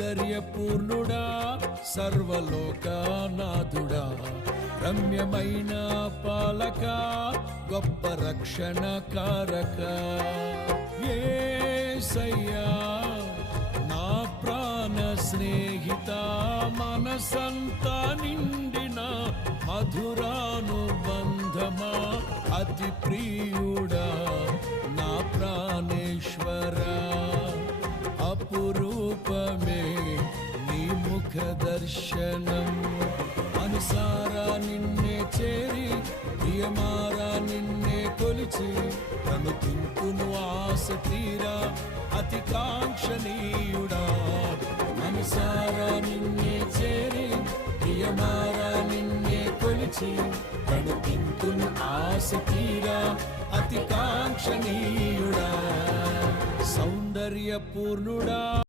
సౌందర్యపూర్ణుడా సర్వలోకనాథుడా రమ్యమైన పాలక గొప్ప రక్షణ కారక యేసయ్యా నా ప్రాణ స్నేహిత మనసంతా నిండిన మధురానుబంధమా అతి ప్రియుడా నా ప్రాణేశ్వరా అపురూపమే నీ ముఖ దర్శనం అనుసారా నిన్నే చేరి ప్రియమారా నిన్నే కొలిచి కనుతింపును ఆశ తీరా అతి కాంక్షణీయుడా అనుసారా నిన్నే చేరి ప్రియమారా నిన్నే కొలిచి కనుతింపును ఆశ తీరా అతి కాంక్షణీయుడా సౌందర్యపూర్ణుడా